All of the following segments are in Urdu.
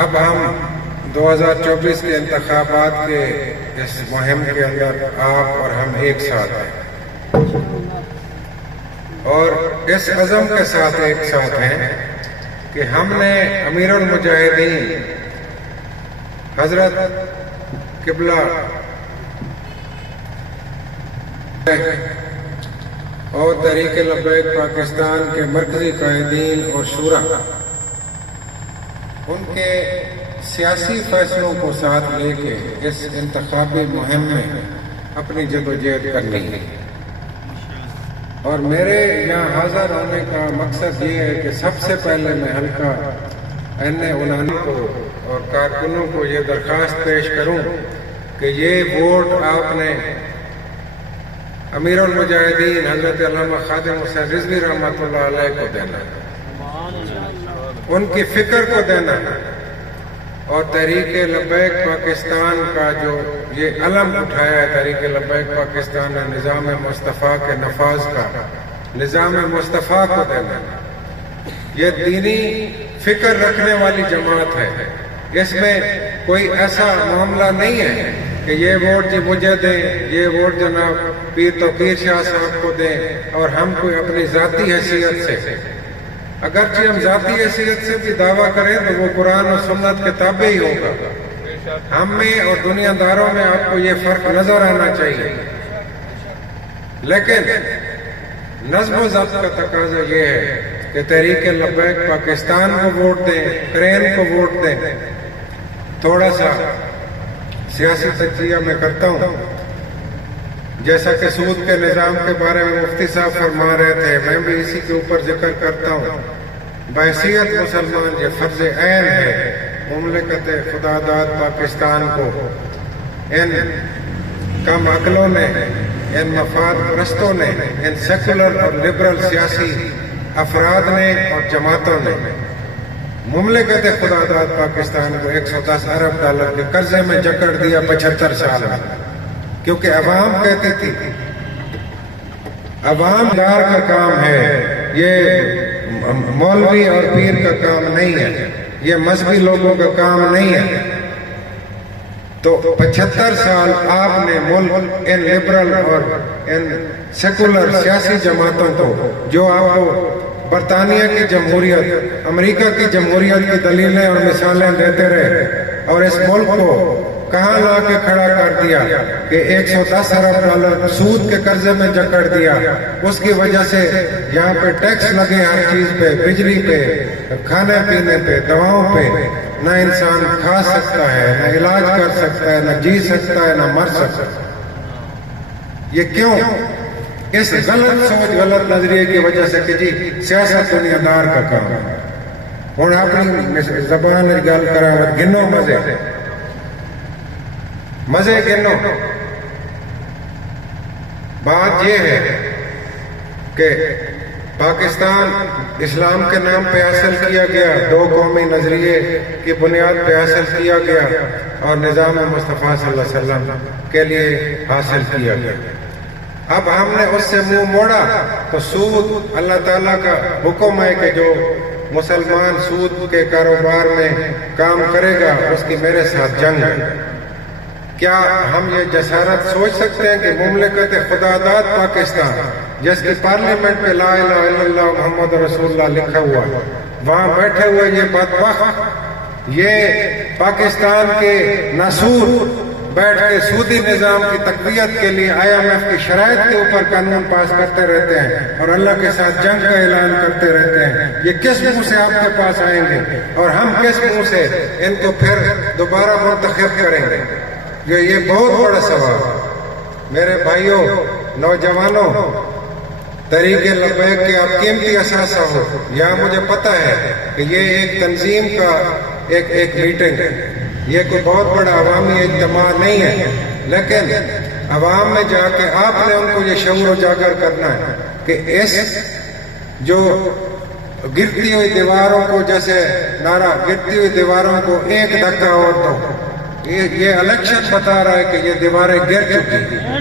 اب ہم 2024 کے انتخابات کے اس مہم کے اندر آپ اور ہم ایک ساتھ ہیں اور اس عزم کے ساتھ ایک ساتھ ہیں کہ ہم نے امیر المجاہدین حضرت قبلہ اور تحریک لبیک پاکستان کے مرکزی قائدین اور شورا ان کے سیاسی فیصلوں کو ساتھ لے کے اس انتخابی مہم میں اپنی جدوجہد کرنی ہے۔ اور میرے یہاں حاضر ہونے کا مقصد یہ ہے کہ سب سے پہلے میں حلقہ این کو اور کارکنوں کو یہ درخواست پیش کروں کہ یہ ووٹ آپ نے امیر المجاہدین حضرت علامہ خادم حسین رضوی رحمۃ اللہ علیہ کو دینا ہے، ان کی فکر کو دینا ہے، اور تحریک لبیک پاکستان کا جو یہ علم اٹھایا ہے، تحریک لبیک پاکستان نے نظام مصطفیٰ کے نفاذ کا نظام مصطفیٰ کو دینا ہے۔ یہ دینی فکر رکھنے والی جماعت ہے، اس میں کوئی ایسا معاملہ نہیں ہے کہ یہ ووٹ جی مجھے دیں، یہ ووٹ جناب پیر توقیر شاہ صاحب کو دیں، اور ہم کوئی اپنی ذاتی حیثیت سے، اگرچہ ہم ذاتی حیثیت سے بھی دعویٰ کریں تو وہ قرآن و سنت کے تابع ہی ہوگا۔ ہم میں اور دنیا داروں میں آپ کو یہ فرق نظر آنا چاہیے، لیکن نظم و ضبط کا تقاضا یہ ہے کہ تحریک لبیک پاکستان کو ووٹ دیں، کرین کو ووٹ دیں۔ تھوڑا سا سیاسی تجزیہ میں کرتا ہوں، جیسا کہ سود کے نظام کے بارے میں مفتی صاحب فرما رہے تھے، میں بھی اسی کے اوپر ذکر کرتا ہوں۔ بحیثیت مسلمان یہ فرض عین ہے مملکت خدا داد پاکستان کو ان کم عقلوں نے، ان مفاد پرستوں نے، ان سیکولر اور لبرل سیاسی افراد نے اور جماعتوں نے مملکت خدا داد پاکستان کو 110 ارب ڈالر کے قرضے میں جکڑ دیا 75 سال میں، کیونکہ عوام کہتی تھی، عوام دار کا کام ہے، یہ مولوی اور پیر کا کام نہیں ہے، یہ مذہبی لوگوں کا کام نہیں ہے۔ تو 75 سال آپ نے ملک ان لبرل اور ان سیکولر سیاسی جماعتوں کو، جو آپ کو برطانیہ کی جمہوریت، امریکہ کی جمہوریت کی دلیلیں اور مثالیں دیتے رہے، اور اس ملک کو کہاں لا کے کھڑا کر دیا کہ 110 ارب ڈالر سود کے قرضے میں جکڑ دیا۔ اس کی وجہ سے یہاں پہ ٹیکس لگے ہر چیز پہ، بجلی پہ، کھانے پینے پہ، دواؤں پہ، نہ انسان کھا سکتا ہے، نہ علاج کر سکتا ہے، نہ جی سکتا ہے، نہ مر سکتا ہے۔ یہ کیوں؟ اس غلط سوچ، غلط نظریے کی وجہ سے کہ جی سیاست دنیا دار کا کام ہے۔ ہوں اپنی زبان گل کرا گنو مزے گنو۔ بات یہ ہے کہ پاکستان اسلام کے نام پہ حاصل کیا گیا، دو قومی نظریے کی بنیاد پہ حاصل کیا گیا، اور نظام مصطفیٰ صلی اللہ علیہ وسلم کے لیے حاصل کیا گیا۔ اب ہم نے اس سے منہ موڑا تو سود، اللہ تعالیٰ کا حکم ہے کہ جو مسلمان سود کے کاروبار میں کام کرے گا اس کی میرے ساتھ جنگ ہے۔ کیا ہم یہ جسارت سوچ سکتے ہیں کہ مملکت خدا داد پاکستان، جس کی پارلیمنٹ پہ لا الہ الا اللہ محمد رسول اللہ لکھا ہوا ہے، وہاں بیٹھے ہوئے یہ بدبخت، یہ پاکستان کے ناسور بیٹھ کے سودی نظام کی تقویت کے لیے IMF کی شرائط کے اوپر قانون پاس کرتے رہتے ہیں اور اللہ کے ساتھ جنگ کا اعلان کرتے رہتے ہیں؟ یہ کس منہ سے آپ کے پاس آئیں گے اور ہم کس منہ سے ان کو پھر دوبارہ منتخب کریں گے؟ یہ بہت بڑا سوال۔ میرے بھائیوں، نوجوانوں، تحریک لبیک کے آپ قیمتی اثاثہ ہو، یہاں مجھے پتہ ہے کہ یہ ایک تنظیم کا ایک میٹنگ ہے، یہ کوئی بہت بڑا عوامی اجتماع نہیں ہے، لیکن عوام میں جا کے آپ نے ان کو یہ شعور اجاگر کرنا ہے کہ اس جو گرتی ہوئی دیواروں کو، جیسے نعرہ گرتی ہوئی دیواروں کو ایک دھکا اور دو، یہ الیکشن بتا رہا ہے کہ یہ دیواریں گر چکی ہیں،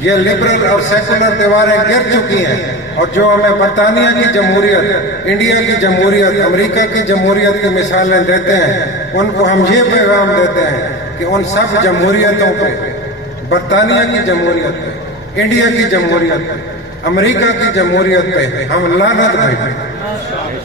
یہ لبرل اور سیکولر دیواریں گر چکی ہیں، اور جو ہمیں برطانیہ کی جمہوریت، انڈیا کی جمہوریت، امریکہ کی جمہوریت کی مثالیں دیتے ہیں، ان کو ہم یہ پیغام دیتے ہیں کہ ان سب جمہوریتوں پہ، برطانیہ کی جمہوریت پہ، انڈیا کی جمہوریت پہ، امریکہ کی جمہوریت پہ ہم لعنت بھیجیں۔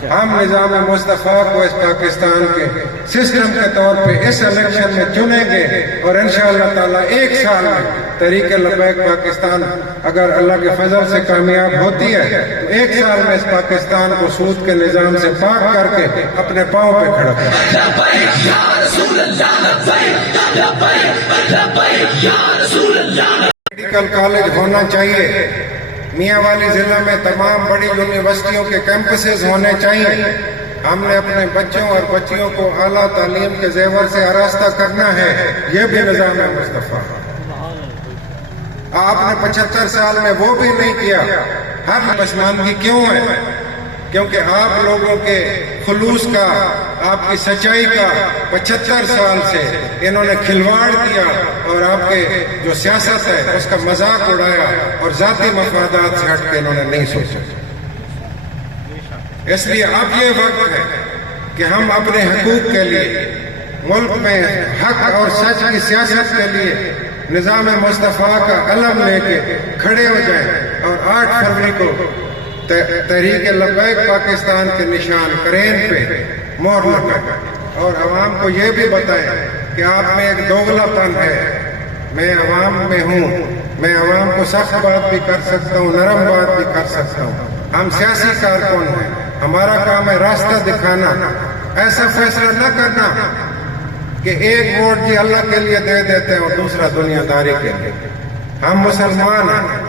ہم نظام مصطفیٰ کو اس پاکستان کے سسٹم کے طور پہ اس الیکشن میں چنیں گے، اور انشاءاللہ تعالیٰ ایک سال میں تحریک لبیک پاکستان اگر اللہ کے فضل سے کامیاب ہوتی ہے تو ایک سال میں اس پاکستان کو سود کے نظام سے پاک کر کے اپنے پاؤں پہ کھڑا کریں۔ میڈیکل کالج ہونا چاہیے، میاں والی ضلع میں تمام بڑی یونیورسٹیوں کے کیمپسز ہونے چاہیے۔ ہم نے اپنے بچوں اور بچیوں کو اعلیٰ تعلیم کے زیور سے آراستہ کرنا ہے، یہ بھی نظام مصطفیٰ۔ آپ نے 75 سال میں وہ بھی نہیں کیا، ہر پسماندگی کیوں ہے؟ کیونکہ آپ لوگوں کے خلوص کا، آپ کی سچائی کا 75 سال سے انہوں نے کھلواڑ کیا، اور آپ کے جو سیاست ہے اس کا مذاق اڑایا، اور ذاتی مفادات سے ہٹ کے انہوں نے نہیں سوچا۔ اس لیے اب یہ وقت ہے کہ ہم اپنے حقوق کے لیے، ملک میں حق اور سچ کی سیاست کے لیے نظام مصطفیٰ کا علم لے کے کھڑے ہو جائیں، اور 8 فروری کو تحریک لبیک پاکستان کے نشان کرین پہ مہر لگائیں، اور عوام کو یہ بھی بتائیں کہ آپ میں ایک دوغلا پن ہے۔ میں عوام میں ہوں، میں عوام کو سخت بات بھی کر سکتا ہوں، نرم بات بھی کر سکتا ہوں۔ ہم سیاسی کارکن ہیں، ہمارا کام ہے راستہ دکھانا، ایسا فیصلہ نہ کرنا کہ ایک ووٹ جی اللہ کے لیے دے دیتے ہیں اور دوسرا دنیا داری کے لیے۔ ہم مسلمان ہیں،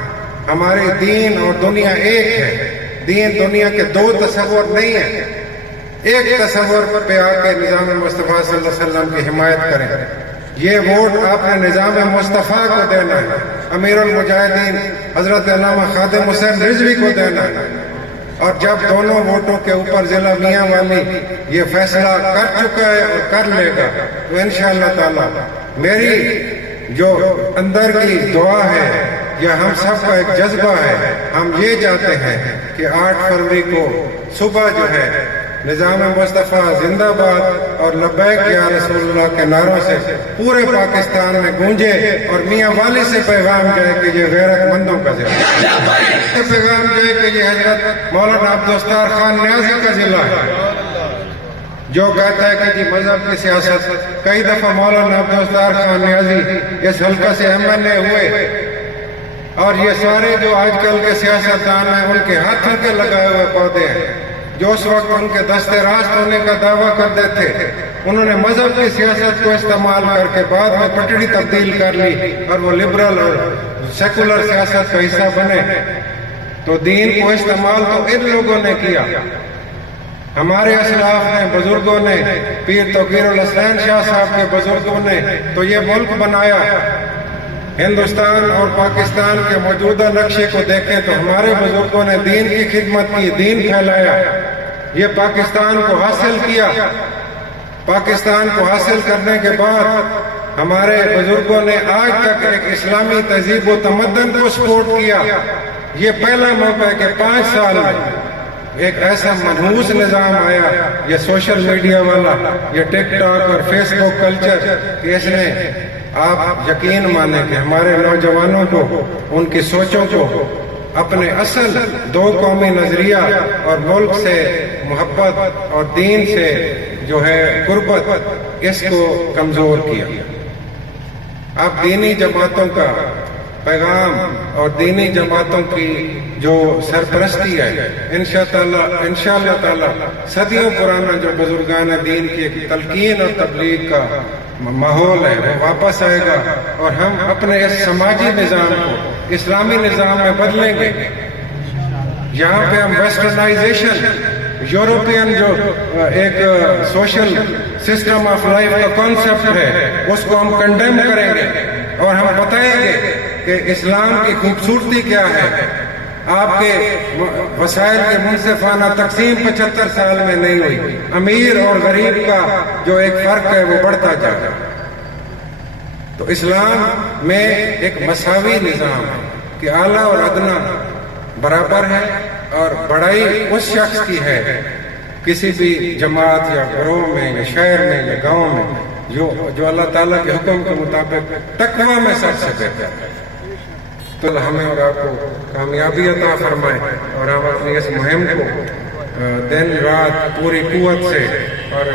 ہماری دین اور دنیا ایک ہے، دین دنیا کے 2 تصور نہیں ہیں۔ ایک تصور پہ آ کے نظام مصطفیٰ صلی اللہ علیہ وسلم کی حمایت کریں۔ یہ ووٹ آپ نے نظام مصطفیٰ کو دینا ہے، امیر المجاہدین حضرت علامہ خادم حسین رضوی کو دینا ہے، اور جب دونوں ووٹوں کے اوپر ضلع میاں والی یہ فیصلہ کر چکا ہے اور کر لے گا تو انشاءاللہ تعالی میری جو اندر کی دعا ہے، یا ہم سب کا ایک جذبہ ہے، ہم یہ چاہتے ہیں کہ 8 فروری کو صبح جو ہے نظام مصطفیٰ زندہ باد اور لبیک یا رسول اللہ کے نعروں سے پورے پاکستان میں گونجے، اور میاں والی سے پیغام جائے کہ یہ غیرت مندوں کا ضلع ہے، پیغام جائے کہ یہ حضرت مولانا عبدالستار خان نیازی کا ضلع ہے، جو کہتا ہے کہ جی مذہب کی سیاست۔ کئی دفعہ مولانا عبدالستار خان نیازی اس حلقہ سے MLA ہوئے، اور یہ سارے جو آج کل کے سیاستدان ہیں ان کے ہاتھوں کے لگائے ہوئے پودے ہیں، جو اس وقت ان کے دست راست ہونے کا دعویٰ کرتے تھے، انہوں نے مذہب کی سیاست کو استعمال کر کے بعد میں پٹڑی تبدیل کر لی، اور وہ لبرل اور سیکولر سیاست کا حصہ بنے۔ تو دین کو استعمال تو ان لوگوں نے کیا، ہمارے اسلاف نے، بزرگوں نے، پیر توقیر الحسین شاہ صاحب کے بزرگوں نے تو یہ ملک بنایا۔ ہندوستان اور پاکستان کے موجودہ نقشے کو دیکھیں تو ہمارے بزرگوں نے دین کی خدمت کی، دین پھیلایا، یہ پاکستان کو حاصل کیا۔ پاکستان کو حاصل کرنے کے بعد ہمارے بزرگوں نے آج تک ایک اسلامی تہذیب و تمدن کو سپورٹ کیا۔ یہ پہلا موقع ہے کہ 5 سال میں ایک ایسا منحوس نظام آیا، یہ سوشل میڈیا والا، یہ ٹک ٹاک اور فیس بک کلچر، کہ اس نے، آپ یقین مانیں کہ ہمارے نوجوانوں کو، ان کی سوچوں کو اپنے اصل 2 قومی نظریہ اور ملک سے محبت اور دین سے جو ہے قربت، اس کو کمزور کیا۔ اب دینی جماعتوں کا پیغام اور دینی جماعتوں کی جو سرپرستی ہے، انشاءاللہ تعالی صدیوں پرانا جو بزرگان دین کی ایک تلقین اور تبلیغ کا ماحول ہے وہ واپس آئے گا، اور ہم اپنے اس سماجی نظام کو اسلامی نظام میں بدلیں گے۔ یہاں پہ ہم ویسٹرنائزیشن، یورپین جو ایک سوشل سسٹم آف لائف کا کانسیپٹ ہے، اس کو ہم کنڈیم کریں گے، اور ہم بتائیں گے کہ اسلام کی خوبصورتی کیا ہے۔ آپ کے وسائل کے منصفانہ تقسیم 75 سال میں نہیں ہوئی، امیر اور غریب کا جو ایک فرق ہے وہ بڑھتا جا رہا ہے۔ تو اسلام میں ایک مساوی نظام ہے کہ اعلیٰ اور ادنا برابر ہے، اور بڑائی اس شخص کی ہے کسی بھی جماعت یا گروہ میں یا شہر میں یا گاؤں میں جو اللہ تعالیٰ کے حکم کے مطابق تقویٰ میں سب سے بہتر ہے۔ تو اللہ ہمیں اور آپ کو کامیابی عطا فرمائے، اور ہم اپنی اس مہم کو دن رات پوری قوت سے اور